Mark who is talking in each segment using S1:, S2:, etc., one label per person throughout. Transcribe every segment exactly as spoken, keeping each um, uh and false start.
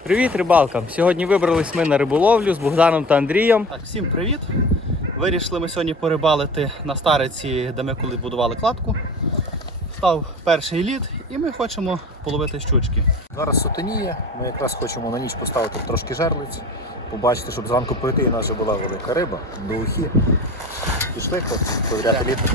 S1: Привіт рибалкам! Сьогодні вибрались ми на риболовлю з Богданом та Андрієм.
S2: Так, всім привіт! Вирішили ми сьогодні порибалити на Стариці, де ми коли будували кладку. Став перший лід і ми хочемо половити щучки.
S3: Зараз сутеніє, ми якраз хочемо на ніч поставити трошки жерлиць, побачити, щоб зранку прийти і у нас вже була велика риба, до ухи. Пішли, хлопці, повіряти лід.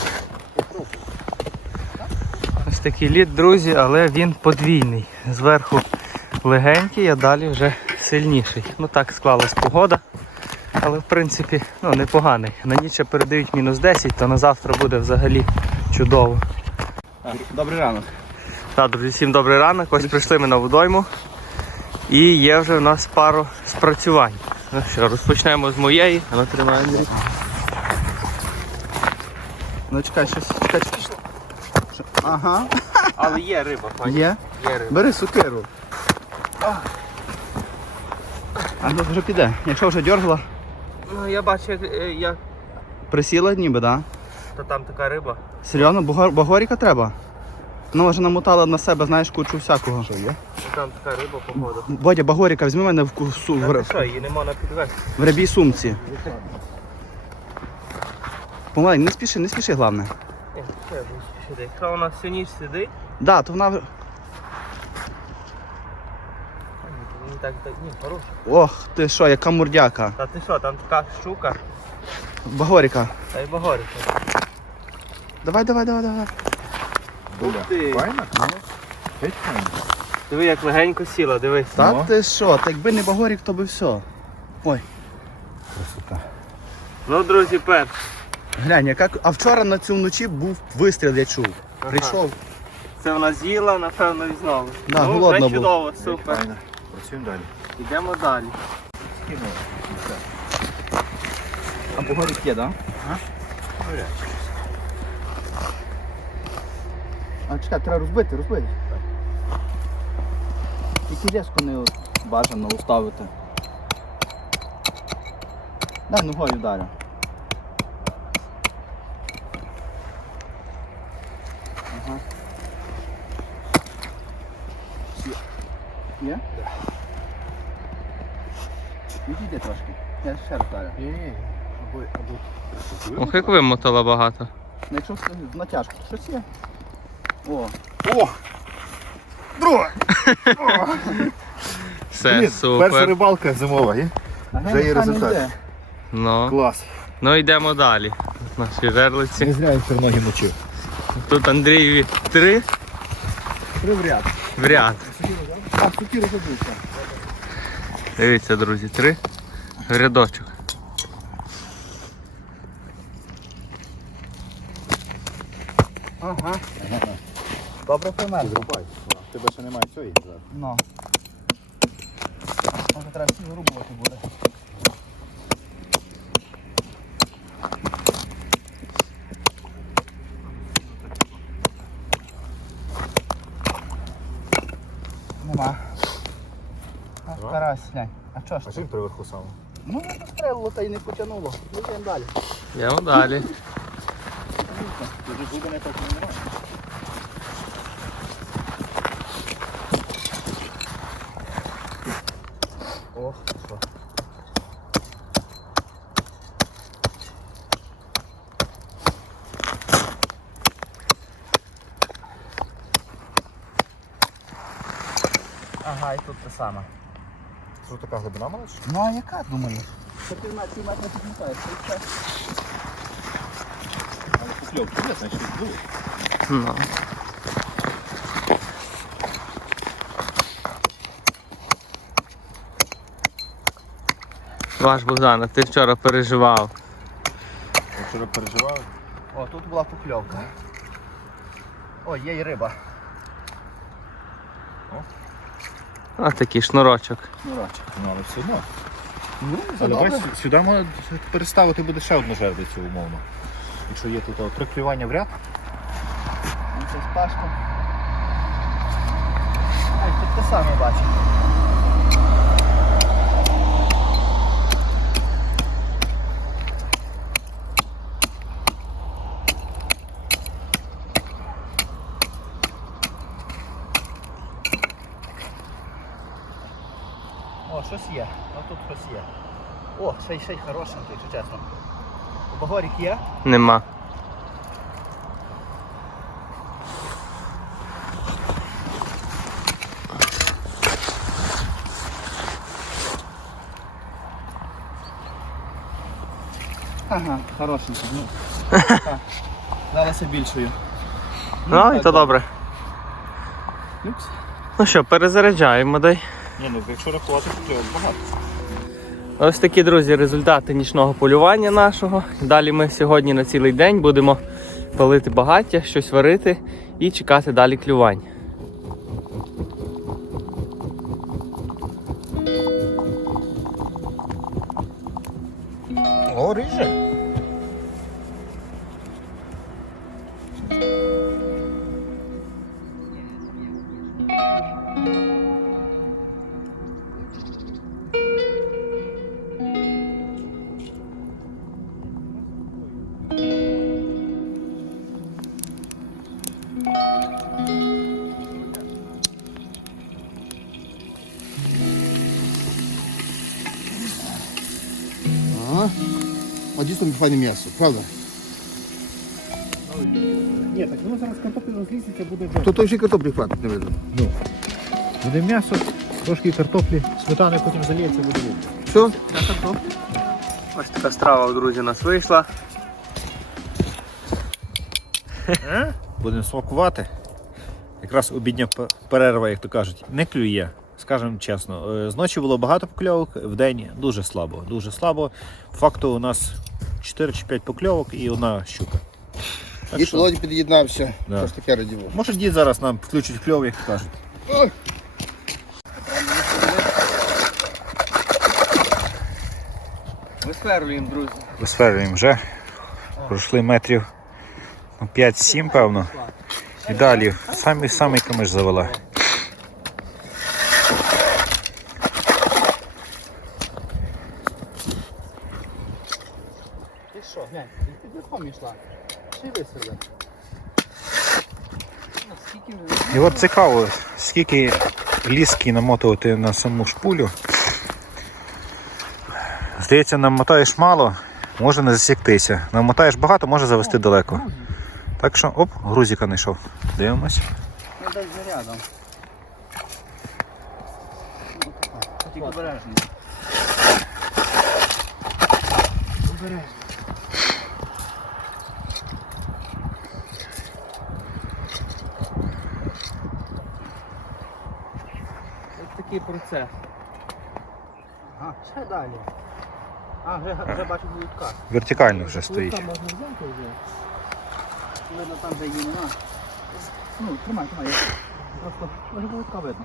S1: Ось такий лід, друзі, але він подвійний. Зверху легенький, а далі вже сильніший. Ну так склалась погода, але в принципі ну, непоганий. На ніч ще передають мінус десять, то на завтра буде взагалі чудово.
S2: Так, добрий ранок.
S1: Так, друзі, всім добрий ранок. Ось прийшли ми на водойму. І є вже в нас пару спрацювань. Ну що, розпочнемо з моєї. А ну тримай, Андрій.
S2: Ну чекай, щось, чекай, чекай. Що? Ага.
S1: Але є риба, пані.
S2: Є?
S1: Є риба.
S2: Бери сукиру. А ну вже піде. Якщо вже дьоргла,
S1: Ну я бачу, як, е, як...
S2: присіла ніби, так?
S1: Та там така риба.
S2: Да? Серйозно? Багор- Багоріка треба? Ну вже намотала на себе, знаєш, кучу всякого. Що є?
S1: Там така риба, походу.
S2: Бодя, Багоріка, візьми мене в, кусу, в,
S1: Та ти
S2: р-
S1: що, її не можна підвести.
S2: в рябій сумці. Помаленьку, не спіши, не спіши, головне.
S1: Ні, що я буду спішити. Якщо вона всю ніч сидить,
S2: Да, то вона... в-
S1: ні, так, так, ні, хороша.
S2: Ох, ти що, яка мурдяка.
S1: Та ти що, там така щука,
S2: Багоріка.
S1: та й багоріка.
S2: Давай, давай, давай, давай.
S1: Ух ти.
S3: Файна? Геть файна.
S1: Диви, як легенько сіла, дивись.
S2: Та
S3: Ну.
S2: ти що, та якби не Багорік, то би все. Ой,
S3: Красота.
S1: Ну, друзі, перш.
S2: глянь, яка... А вчора на цю вночі був вистріл, я чув.
S1: Ага.
S2: Прийшов.
S1: Це вона з'їла, напевно, і знову.
S2: Да,
S1: ну,
S2: голодна
S1: вже
S2: була.
S1: чудово,
S3: Геть
S1: супер.
S3: файна. Працюємо далі.
S1: Йдемо далі.
S3: Скинули. Все.
S2: А Багорік є, так? Да?
S3: Навряд чи.
S2: А чекай, треба розбити, розбити. Тільки леску не бажано уставити. Дай ногою вдарю. Ага. Є? Так. Відійди трошки. Я ще раз вдарю.
S3: Ні-ні. Або... або...
S1: Ох, як вимотала багато.
S2: Ну, якщо це в натяжку, щось є. О,
S3: О! Друга!
S1: Все,
S3: Блін,
S1: супер.
S3: перша рибалка зимова, є?
S2: а
S3: Вже є
S2: геть
S3: результат.
S2: йде.
S1: Ну.
S3: Клас.
S1: ну, йдемо далі. Наші жерлиці.
S3: Не зря я чорногі мочив.
S1: Тут Андрієві три
S2: Три в ряд.
S1: в ряд.
S2: А, сукіру забувся.
S1: Дивіться, друзі, три в рядочок.
S2: Ага. Добре помер.
S3: Зрубай. В тебе ще немає цієї зараз.
S2: Ну. Може треба всі вирубувати буде. Нема. А, карась, глянь. А чого ж
S3: А
S2: ти?
S3: чим приверху саме?
S2: Ну не пострелило та й не потягнуло. Йдемо далі.
S1: Йдемо далі.
S3: Ти вже глибини так не немає.
S2: Ох, що. Ага, і тут те саме.
S3: Що така глибина малиш?
S2: Ну а яка, думаєш? чотирнадцять метрів підмітаєш, це все.
S3: Але покльовки є, значить були.
S1: Ну. Ваш Богдан, а ти вчора переживав.
S3: Я вчора переживав.
S2: О, тут була покльовка. О, є і риба.
S1: А такий шнурочок.
S2: Шнурочок.
S3: Ну, але все одно.
S2: Ну,
S3: Але
S2: добре.
S3: бачиш, сюди можна переставити буде ще одну жерлицю умовно. Якщо є тут о, три клювання в ряд,
S2: Ну, це з пашком. Ай, тут те саме бачу. О, щось є. Ну тут щось є. О, ще й ще й хорошенький, якщо чесно. Багорік є?
S1: Нема.
S2: Ага, хорошенький. Ну, так. Далося більшою.
S1: Ну, і
S2: так,
S1: то добре.
S2: Люкс.
S1: Ну що, перезаряджаємо, дай.
S3: Ні, ну якщо рахувати, то багато.
S1: Ось такі, друзі, результати нічного полювання нашого. Далі ми сьогодні на цілий день будемо палити багаття, щось варити і чекати далі клювань.
S3: О, риже.
S4: Ага. А дійсно файне м'ясо, правда?
S2: Ні, так воно зараз картоплю розлізеться, буде вже.
S4: То той ще картоплі хватить, не видно.
S3: Ну, буде м'ясо, трошки картоплі, сметани потім заліється, буде видно.
S4: Що?
S1: Ось така страва, друзі, у нас вийшла.
S3: Будемо смакувати. Якраз обідня п- перерва, як то кажуть, не клює. Скажемо чесно, Е, зночі було багато покльовок, вдень дуже слабо. Дуже слабо. Факту у нас чотири чи п'ять покльовок і одна щука. Так
S4: Дід
S3: що,
S4: Володя під'єднався.
S3: Да.
S4: Що ж таке радіво.
S3: може дід зараз нам включить кльов, як то кажуть.
S1: Висверлюємо, друзі.
S3: Висверлюємо вже. Пройшли метрів п'ять-сім, певно. І далі самий самий камиш завела.
S2: Ти що, глянь, ти під верхом йшла. Ще й висерли. Скільки ви?
S3: І от цікаво, скільки ліски намотувати на саму шпулю. Здається, намотаєш мало, може не засіктися. Намотаєш багато, може завести далеко. Так що, оп, грузика знайшов. Дивимось.
S2: Ну десь зарядом. Тільки обережно. Обережно.
S1: Ось такий процес.
S2: А, ще далі. А, вже, вже бачу вулика.
S3: Вертикально вже стоїть.
S2: Вулика можна взяти вже. Видно, там вже її нема. Ну, тримай, тримай. я Просто, вже вулика видно.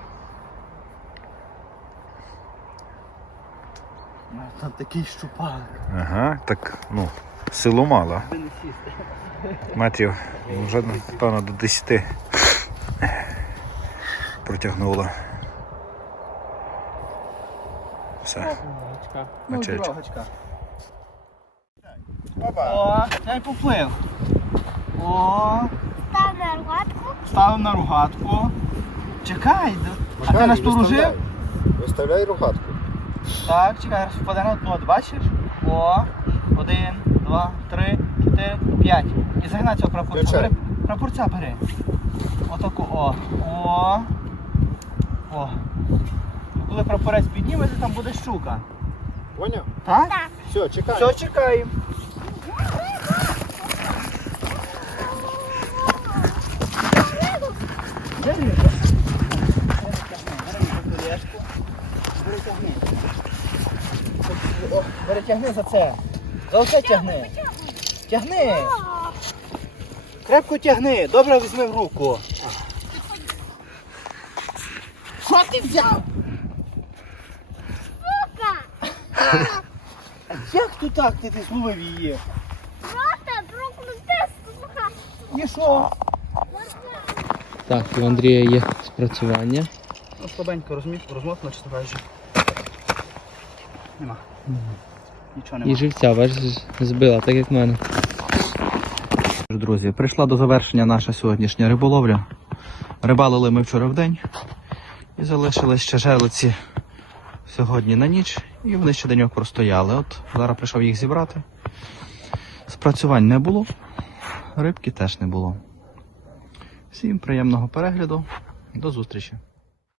S2: Ну, там такий щупак.
S3: Ага, так, ну, силу мало.
S2: Де не сісти.
S3: Метрів, вже, напевно, до десяти протягнуло. Все.
S2: Гачка. Ну,
S3: Мечеть.
S2: дорогачка. О, дай поплив. О,
S5: Став на рогатку.
S2: ставимо на рогатку. Чекай, а ти нас поружив?
S4: Виставляй рогатку.
S2: Так, чекай, зараз впаде на дно, бачиш? О, один, два, три, чотири, п'ять. І загинай цього прапорця.
S4: Включай.
S2: Бери, прапорця бери. Отаку, о, о, о. І коли прапорець підніметься, там буде щука.
S4: Поняв?
S2: Так?
S5: Так.
S4: Все, чекай.
S2: Все, чекаємо. Бери. Перетягни. О, перетягни за це. За оце тягни. Тягни. Крепко тягни. Добре візьми в руку. Що ти взяв? Як тут так ти, ти зловив її?
S5: Просто прокрути слуха.
S2: І що?
S1: Так, і у Андрія є спрацювання.
S2: Ну, слабенько розміт, розмотно, чисто кажучи. Нема. Нічого нема.
S1: І живця, бачиш, збила, так як в мене.
S2: Друзі, прийшла до завершення наша сьогоднішня риболовля. Рибалили ми вчора в день і залишились ще жерлиці сьогодні на ніч, і вони ще деньок простояли. От зараз прийшов їх зібрати. Спрацювань не було, рибки теж не було. Всім приємного перегляду, до зустрічі.